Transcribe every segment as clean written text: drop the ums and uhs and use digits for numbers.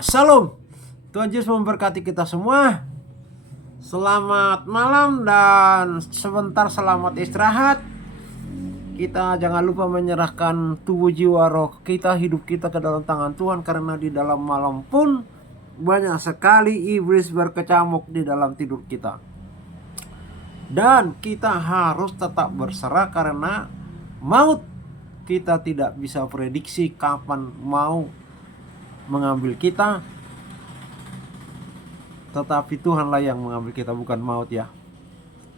Salam, Tuhan Yesus memberkati kita semua. Selamat malam dan sebentar selamat istirahat. Kita jangan lupa menyerahkan tubuh, jiwa, roh kita, hidup kita ke dalam tangan Tuhan. Karena di dalam malam pun banyak sekali iblis berkecamuk di dalam tidur kita. Dan kita harus tetap berserah karena maut kita tidak bisa prediksi kapan mau mengambil kita, tetapi Tuhanlah yang mengambil kita, bukan maut ya.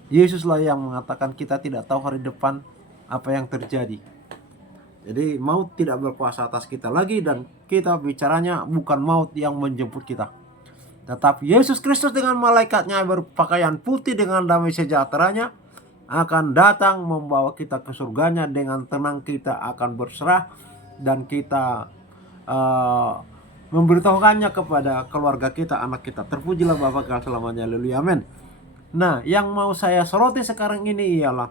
Yesuslah yang mengatakan kita tidak tahu hari depan apa yang terjadi. Jadi maut tidak berkuasa atas kita lagi, dan kita bicaranya bukan maut yang menjemput kita, tetapi Yesus Kristus dengan malaikatnya berpakaian putih dengan damai sejahteranya akan datang membawa kita ke surganya. Dengan tenang kita akan berserah dan kita memberitahukannya kepada keluarga kita, anak kita. Terpujilah Bapa kekal selamanya. Haleluya, amin. Nah, yang mau saya soroti sekarang ini ialah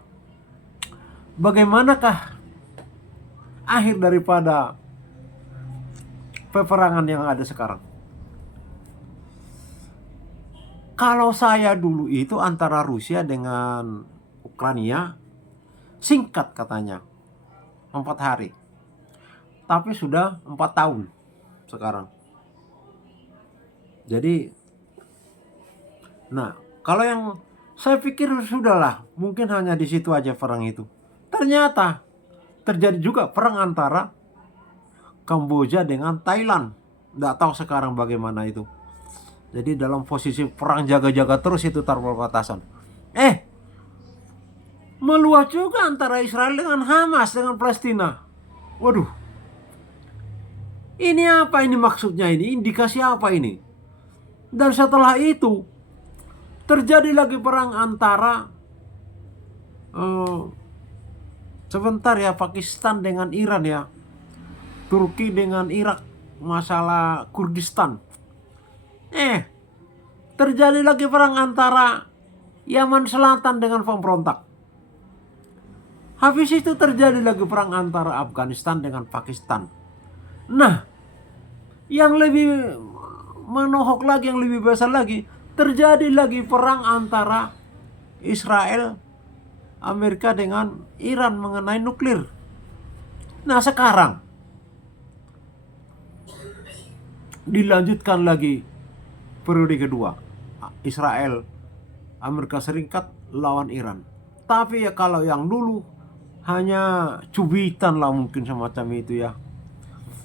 bagaimanakah akhir daripada peperangan yang ada sekarang. Kalau saya dulu itu antara Rusia dengan Ukraina, singkat katanya 4 hari, tapi sudah 4 tahun sekarang. Jadi, nah, kalau yang saya pikir sudahlah, mungkin hanya di situ aja perang itu. Ternyata terjadi juga perang antara Kamboja dengan Thailand. Nggak tahu sekarang bagaimana itu. Jadi dalam posisi perang jaga-jaga terus itu tar perbatasan. Meluas juga antara Israel dengan Hamas dengan Palestina. Waduh. Ini apa ini maksudnya ini? Indikasi apa ini? Dan setelah itu terjadi lagi perang antara sebentar ya, Pakistan dengan Iran ya. Turki dengan Irak, masalah Kurdistan. Terjadi lagi perang antara Yaman Selatan dengan pemberontak. Habis itu terjadi lagi perang antara Afghanistan dengan Pakistan. Nah, yang lebih menohok lagi, yang lebih besar lagi, terjadi lagi perang antara Israel, Amerika dengan Iran mengenai nuklir. Nah, sekarang dilanjutkan lagi periode kedua, Israel, Amerika Serikat lawan Iran. Tapi ya kalau yang dulu hanya cubitan lah mungkin semacam itu ya.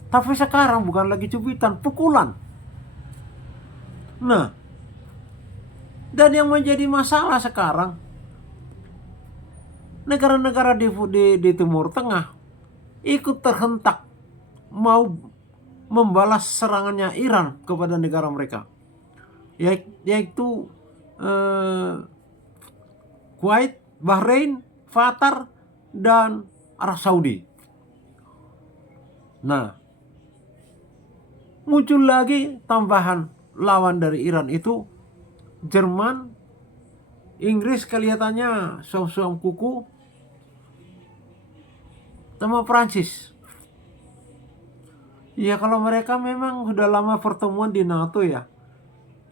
Tapi sekarang bukan lagi cubitan, pukulan. Nah, dan yang menjadi masalah sekarang, negara-negara di Timur Tengah ikut terhentak mau membalas serangannya Iran kepada negara mereka, yaitu Kuwait, Bahrain, Qatar, dan Arab Saudi. Nah, muncul lagi tambahan lawan dari Iran itu Jerman, Inggris kelihatannya suam-suam kuku, sama Prancis. Ya kalau mereka memang sudah lama pertemuan di NATO ya.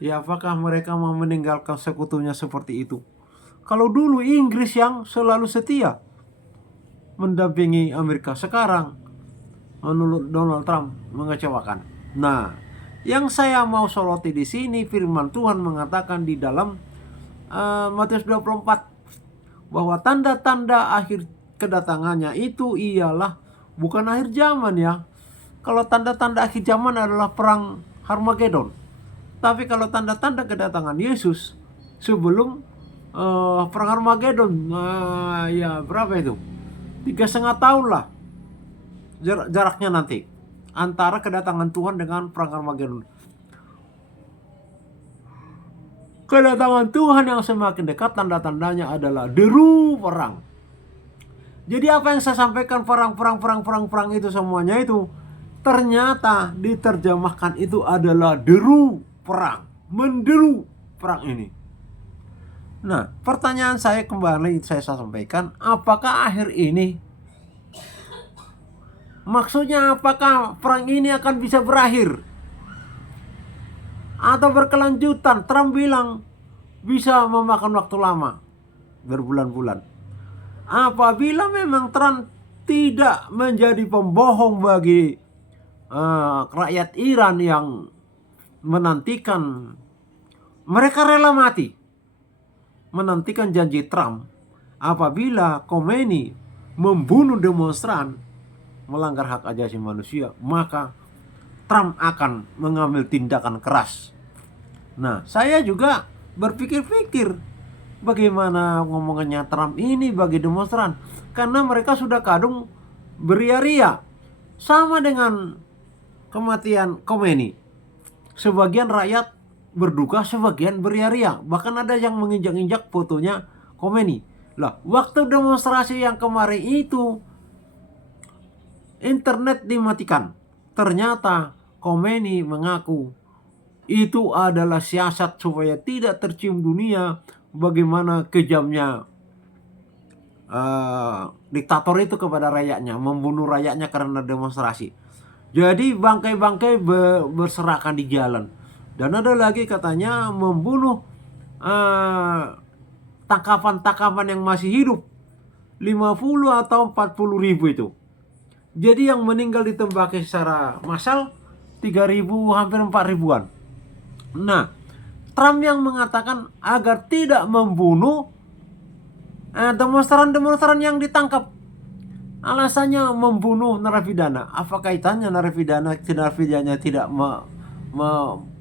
Ya apakah mereka mau meninggalkan sekutunya seperti itu? Kalau dulu Inggris yang selalu setia mendampingi Amerika, sekarang menurut Donald Trump mengecewakan. Nah, yang saya mau soroti di sini, firman Tuhan mengatakan di dalam Matius 24 bahwa tanda-tanda akhir kedatangannya itu ialah bukan akhir zaman ya. Kalau tanda-tanda akhir zaman adalah perang Harmagedon. Tapi kalau tanda-tanda kedatangan Yesus sebelum perang Harmagedon, ya berapa itu? 3,5 tahun lah jaraknya nanti antara kedatangan Tuhan dengan perang Harmagedon. Kedatangan Tuhan yang semakin dekat, tanda-tandanya adalah deru perang. Jadi apa yang saya sampaikan perang itu semuanya itu ternyata diterjemahkan itu adalah deru perang, menderu perang ini. Nah, pertanyaan saya kembali saya sampaikan, apakah akhir ini Maksudnya apakah perang ini akan bisa berakhir? atau berkelanjutan. Trump bilang bisa memakan waktu lama, berbulan-bulan. Apabila memang Trump tidak menjadi pembohong bagi rakyat Iran yang menantikan, mereka rela mati menantikan janji Trump. Apabila Khomeini membunuh demonstran, melanggar hak asasi manusia, maka Trump akan mengambil tindakan keras. Nah, saya juga berpikir-pikir bagaimana ngomongannya Trump ini bagi demonstran, karena mereka sudah kadung beria-ria. Sama dengan kematian Khomeini, sebagian rakyat berduka, sebagian beria-ria. Bahkan ada yang menginjak-injak fotonya Khomeini. Lah, waktu demonstrasi yang kemarin itu internet dimatikan. Ternyata Khomeini mengaku itu adalah siasat supaya tidak tercium dunia bagaimana kejamnya diktator itu kepada rakyatnya, membunuh rakyatnya karena demonstrasi. Jadi bangkai-bangkai berserakan di jalan. Dan ada lagi katanya membunuh tangkapan-tangkapan yang masih hidup, 50 atau 40 ribu itu. Jadi yang meninggal ditembaki secara massal 3.000, hampir 4 ribuan. Nah, Trump yang mengatakan agar tidak membunuh demonstran-demonstran yang ditangkap. Alasannya membunuh narapidana. Apa kaitannya narapidana tidak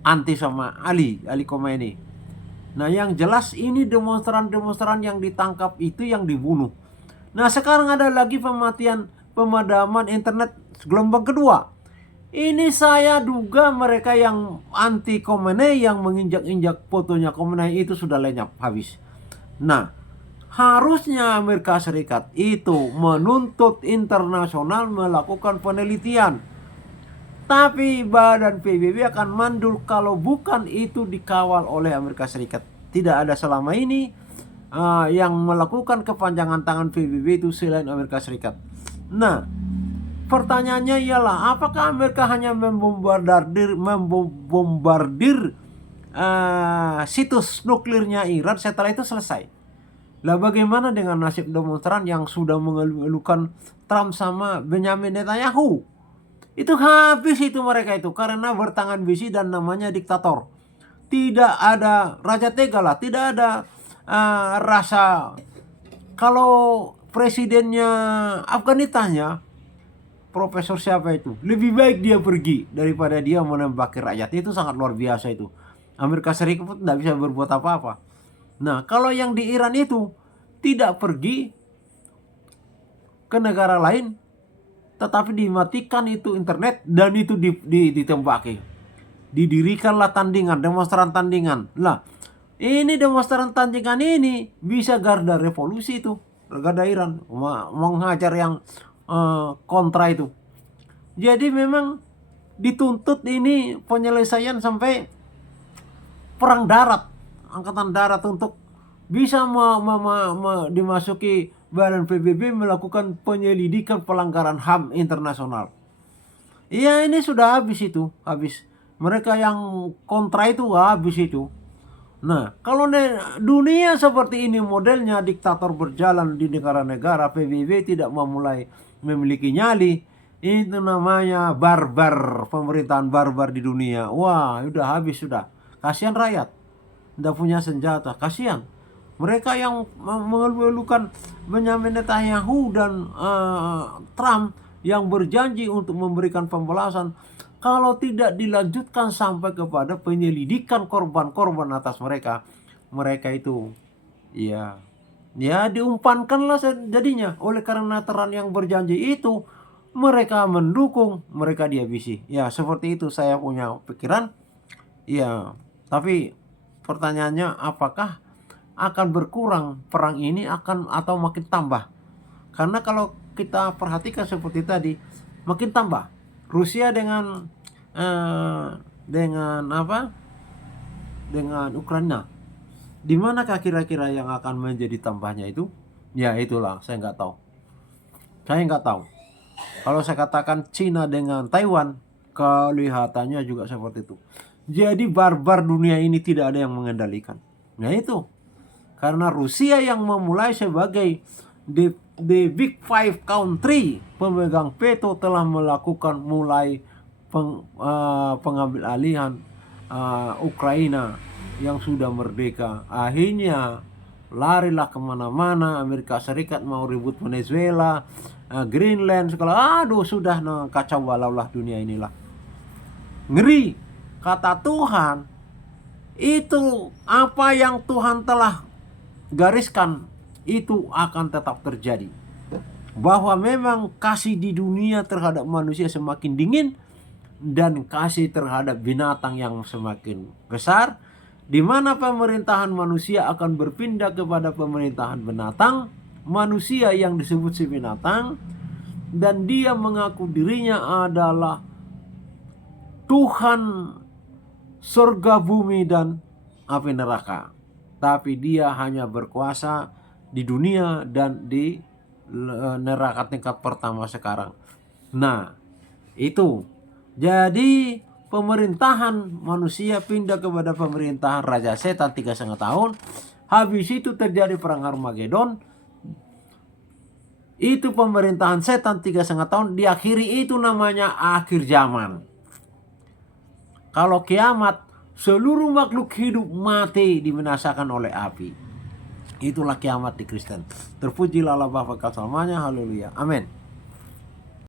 anti sama Ali Khomeini? Nah, yang jelas ini demonstran-demonstran yang ditangkap itu yang dibunuh. Nah, sekarang ada lagi pemadaman internet gelombang kedua. Ini saya duga mereka yang anti Khomeini, yang menginjak-injak fotonya Khomeini itu sudah lenyap habis. Nah, harusnya Amerika Serikat itu menuntut internasional melakukan penelitian. Tapi badan PBB akan mandul kalau bukan itu dikawal oleh Amerika Serikat. Tidak ada selama ini yang melakukan kepanjangan tangan PBB itu selain Amerika Serikat. Nah, pertanyaannya ialah apakah Amerika hanya membombardir situs nuklirnya Iran, setelah itu selesai? Lah bagaimana dengan nasib demonstran yang sudah mengeluhkan Trump sama Benjamin Netanyahu? Itu habis itu mereka itu karena bertangan besi dan namanya diktator. Tidak ada raja tega lah, tidak ada rasa. Kalau presidennya Afghanistannya Profesor siapa itu, lebih baik dia pergi daripada dia menembaki rakyat. Itu sangat luar biasa itu. Amerika Serikat pun tidak bisa berbuat apa-apa. Nah, kalau yang di Iran itu tidak pergi ke negara lain, tetapi dimatikan itu internet dan itu ditembaki. Didirikanlah tandingan, demonstran tandingan. Lah, ini demonstran tandingan ini bisa garda revolusi itu, garda Iran menghajar yang kontra itu. Jadi memang dituntut ini penyelesaian sampai perang darat, angkatan darat untuk bisa dimasuki badan PBB melakukan penyelidikan pelanggaran HAM internasional. Iya, ini sudah habis itu, habis. Mereka yang kontra itu habis itu. Nah, kalau dunia seperti ini modelnya, diktator berjalan di negara-negara, PBB tidak memiliki nyali, itu namanya barbar, pemerintahan barbar di dunia. Wah, udah habis sudah. Kasihan rakyat, tidak punya senjata, kasihan. Mereka yang mengeluhkan Benjamin Netanyahu dan Trump yang berjanji untuk memberikan pembalasan, kalau tidak dilanjutkan sampai kepada penyelidikan korban-korban atas mereka, mereka itu ya diumpankanlah jadinya. Oleh karena Trump yang berjanji itu, mereka mendukung, mereka dihabisi. Ya, seperti itu saya punya pikiran. Ya, tapi pertanyaannya apakah akan berkurang perang ini atau makin tambah? Karena kalau kita perhatikan seperti tadi, makin tambah. Rusia dengan Ukraina. Di manakah kira-kira yang akan menjadi tambahnya itu? Ya itulah, saya nggak tahu. Kalau saya katakan Cina dengan Taiwan, kelihatannya juga seperti itu. Jadi barbar dunia ini tidak ada yang mengendalikan. Nah itu, karena Rusia yang memulai sebagai the big five country pemegang veto telah melakukan pengambil alihan Ukraina yang sudah merdeka. Akhirnya larilah kemana-mana. Amerika Serikat mau ribut Venezuela, Greenland, segala. Aduh sudah kacau balau lah dunia inilah. Ngeri. Kata Tuhan, itu apa yang Tuhan telah gariskan itu akan tetap terjadi. Bahwa memang kasih di dunia terhadap manusia semakin dingin, dan kasih terhadap binatang yang semakin besar, di mana pemerintahan manusia akan berpindah kepada pemerintahan binatang. Manusia yang disebut si binatang, dan dia mengaku dirinya adalah Tuhan surga, bumi, dan api neraka. Tapi dia hanya berkuasa di dunia dan di neraka tingkat pertama sekarang. Nah, itu. Jadi pemerintahan manusia pindah kepada pemerintahan Raja Setan 3,5 tahun. Habis itu terjadi perang Armageddon. Itu pemerintahan setan 3,5 tahun. Diakhiri, itu namanya akhir zaman. Kalau kiamat, seluruh makhluk hidup mati dibinasakan oleh api. Itulah kiamat di Kristen. Terpujilah Allah Bapa selamanya. Haleluya. Amin.